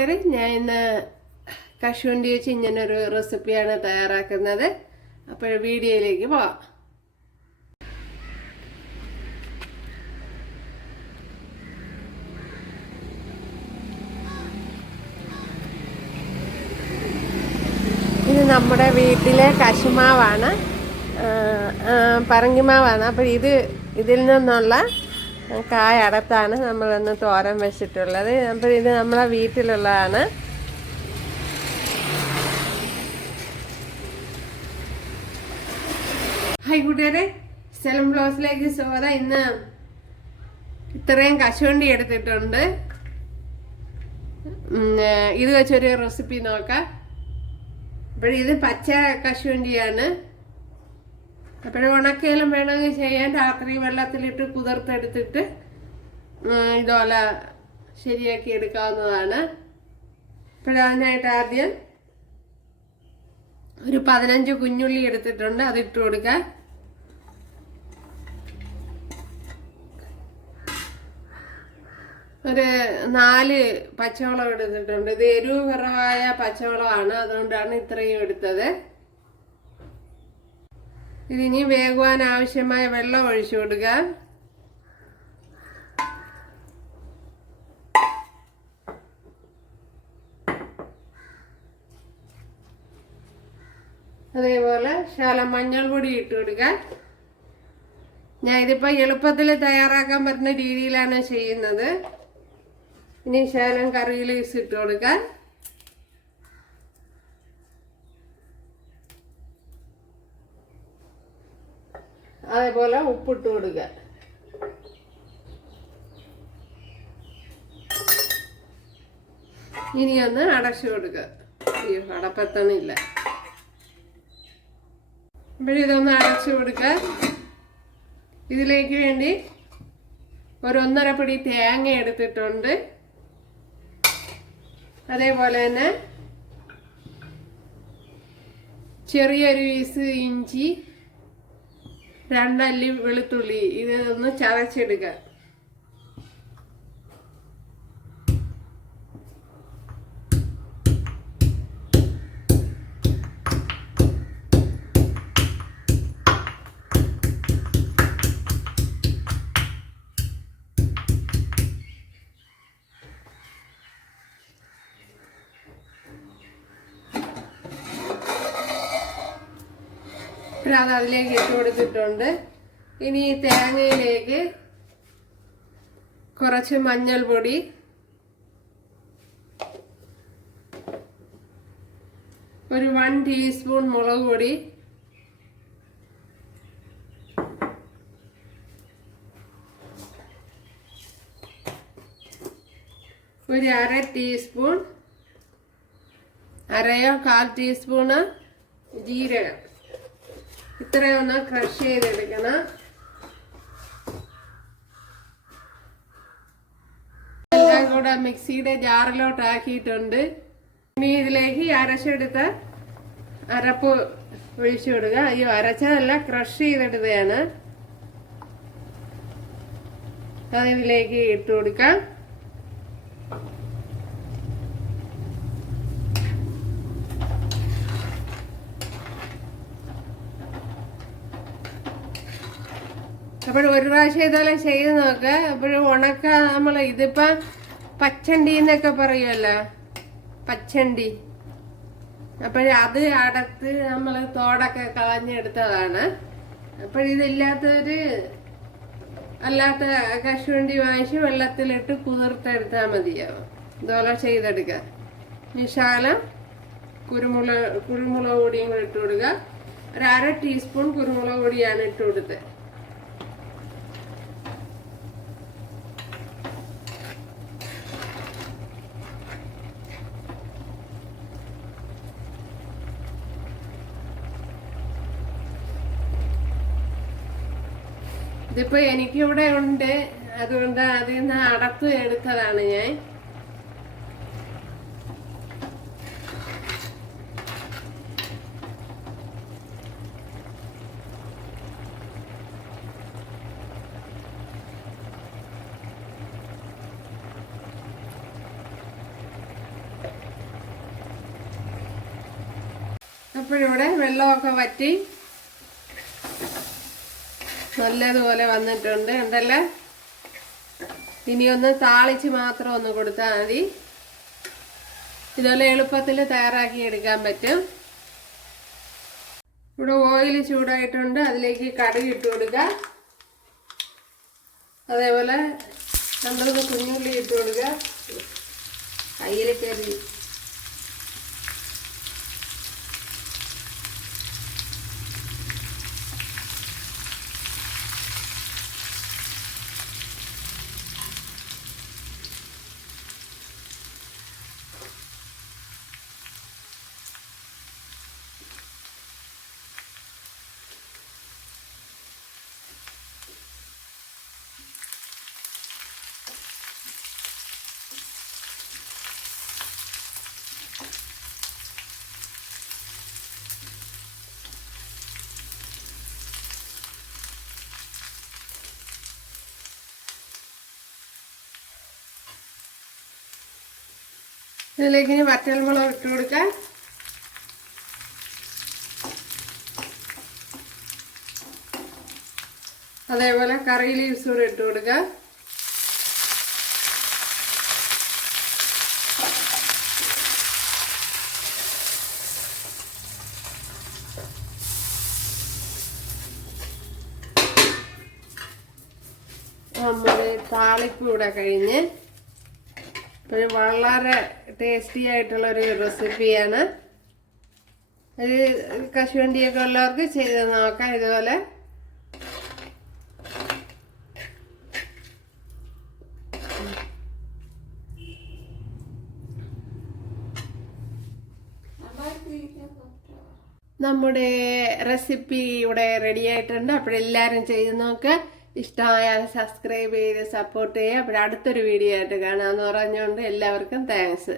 ഞാൻ ഇന്ന് കശുവണ്ടി വെച്ച് ഇങ്ങനൊരു റെസിപ്പിയാണ് തയ്യാറാക്കുന്നത്. അപ്പോൾ വീഡിയോയിലേക്ക് പോവാം. ഇത് നമ്മുടെ വീട്ടിലെ കശുമാവാണ്, പറങ്കിമാവാണ്. അപ്പോൾ ഇതിൽ നിന്നുള്ള കായ അടത്താണ് നമ്മളൊന്ന് തോരൻ വെച്ചിട്ടുള്ളത്. അപ്പോൾ ഇത് നമ്മളെ വീട്ടിലുള്ളതാണ്. ഹായ് കൂട്ടുകാരെ, സെലം ബ്ലോസിലേക്ക് സ്വാഗതം. ഇന്ന് ഇത്രയും കശുവണ്ടി എടുത്തിട്ടുണ്ട്. ഇത് വെച്ചൊരു റെസിപ്പി നോക്കാം. അപ്പോഴിത് പച്ച കശുവണ്ടിയാണ്. അപ്പോഴും ഉണക്കയിലും വേണമെങ്കിൽ ചെയ്യാൻ രാത്രി വെള്ളത്തിലിട്ട് കുതിർത്തെടുത്തിട്ട് ഇതുപോലെ ശരിയാക്കി എടുക്കാവുന്നതാണ്. അപ്പോഴതിനായിട്ട് ആദ്യം ഒരു 15 കുഞ്ഞുള്ളി എടുത്തിട്ടുണ്ട്, അതിട്ട് കൊടുക്കാം. ഒരു 4 പച്ചമുളക് എടുത്തിട്ടുണ്ട്. ഇത് എരിവ് കുറവായ പച്ചമുളകാണ്, അതുകൊണ്ടാണ് ഇത്രയും എടുത്തത്. ഇതിനി വേകുവാൻ ആവശ്യമായ വെള്ളം ഒഴിച്ചു കൊടുക്കുക. അതേപോലെ ശകലം മഞ്ഞൾപ്പൊടി ഇട്ട് കൊടുക്കുക. ഞാൻ ഇതിപ്പോൾ എളുപ്പത്തിൽ തയ്യാറാക്കാൻ പറ്റുന്ന രീതിയിലാണ് ചെയ്യുന്നത്. ഇനി ശകലം കറി ലീവ്സ് ഇട്ട് കൊടുക്കുക. അതേപോലെ ഉപ്പിട്ട് കൊടുക്കുക. ഇനി ഒന്ന് അടച്ചു കൊടുക്കുക. അയ്യോ, അടപ്പത്തണില്ല. ഇതൊന്ന് അടച്ചു കൊടുക്കുക. ഇതിലേക്ക് വേണ്ടി ഒരു 1.5 പിടി തേങ്ങ എടുത്തിട്ടുണ്ട്. അതേപോലെ തന്നെ ചെറിയൊരു പീസ് ഇഞ്ചി, 2 അല്ലി വെളുത്തുള്ളി, ഇതൊന്ന് ചതച്ചെടുക്കുക. അത് അതിലേക്ക് ഇട്ട് കൊടുത്തിട്ടുണ്ട്. ഇനി ഈ തേങ്ങയിലേക്ക് കുറച്ച് മഞ്ഞൾപ്പൊടി, ഒരു 1 ടീസ്പൂൺ മുളക് പൊടി, ഒരു 1/2 ടീസ്പൂൺ, അരയോ 1/4 ടീസ്പൂണ് ജീരകം. ഇത്രയൊന്ന് ക്രഷ് ചെയ്തെടുക്കണം. എല്ലാം കൂടെ മിക്സിയുടെ ജാറിലോട്ട് ആക്കിയിട്ടുണ്ട്. ഇനി ഇതിലേക്ക് അരച്ചെടുത്ത അരപ്പ് ഒഴിച്ചു കൊടുക്കുക. അയ്യോ, അരച്ചതല്ല, ക്രഷ് ചെയ്തെടുത്തതാണ്. അതിലേക്ക് ഇട്ട് കൊടുക്കാം. അപ്പോഴും ഒരു പ്രാവശ്യം ഇതുപോലെ ചെയ്ത് നോക്കുക. അപ്പോഴും ഉണക്ക നമ്മൾ ഇതിപ്പം പച്ചണ്ടി എന്നൊക്കെ പറയുമല്ലോ, പച്ചണ്ടി. അപ്പോഴത് അടത്ത് നമ്മൾ തോടൊക്കെ കളഞ്ഞെടുത്തതാണ്. അപ്പോഴിതില്ലാത്തൊരു അല്ലാത്ത കശുവണ്ടി വാങ്ങിച്ച് വെള്ളത്തിലിട്ട് കുതിർത്തെടുത്താൽ മതിയാവും. ഇതുപോലെ ചെയ്തെടുക്കുക. ശകലം കുരുമുളക് പൊടിയും കൂടി ഇട്ട് കൊടുക്കുക. ഒരു 1/2 ടീസ്പൂൺ കുരുമുളക് പൊടിയാണ് ഇട്ട് കൊടുത്തത്. ഇതിപ്പോൾ എനിക്കിവിടെ ഉണ്ട്, അതുകൊണ്ട് അതിൽ നിന്ന് അടത്ത് എടുത്തതാണ് ഞാൻ. ഇപ്പോൾ ഇവിടെ വെള്ളമൊക്കെ വറ്റി നല്ലതുപോലെ വന്നിട്ടുണ്ട്. ഉണ്ടല്ലേ? ഇനി ഒന്ന് താളിച്ച് മാത്രം ഒന്ന് കൊടുത്താൽ മതി. ഇതുപോലെ എളുപ്പത്തിൽ തയ്യാറാക്കി എടുക്കാൻ പറ്റും. ഇവിടെ ഓയിൽ ചൂടായിട്ടുണ്ട്. അതിലേക്ക് കടുക് ഇട്ട് കൊടുക്കുക. അതേപോലെ 2 കുഞ്ഞുള്ളി ഇട്ട് കൊടുക്കുക. കയ്യിൽ കയറി ഇതിലേക്ക് ഇനി വറ്റൽമുളക് ഇട്ട് കൊടുക്കാം. അതേപോലെ കറി ലീവ്സ് കൂടെ ഇട്ട് കൊടുക്കാം. നമ്മുടെ താളിപ്പ് ഇവിടെ കഴിഞ്ഞ് ഒരു വളരെ ടേസ്റ്റി ആയിട്ടുള്ളൊരു റെസിപ്പിയാണ്. ഒരു കശുവണ്ടിയൊക്കെ ഉള്ളവർക്ക് ചെയ്ത് നോക്കാം. ഇതുപോലെ നമ്മുടെ റെസിപ്പി ഇവിടെ റെഡി ആയിട്ടുണ്ട്. അപ്പോഴെല്ലാവരും ചെയ്ത് നോക്കുക. ഇഷ്ടമായാൽ സബ്സ്ക്രൈബ് ചെയ്ത് സപ്പോർട്ട് ചെയ്യുക. അപ്പോൾ അടുത്തൊരു വീഡിയോ ആയിട്ട് കാണാമെന്ന് പറഞ്ഞുകൊണ്ട് എല്ലാവർക്കും താങ്ക്സ്.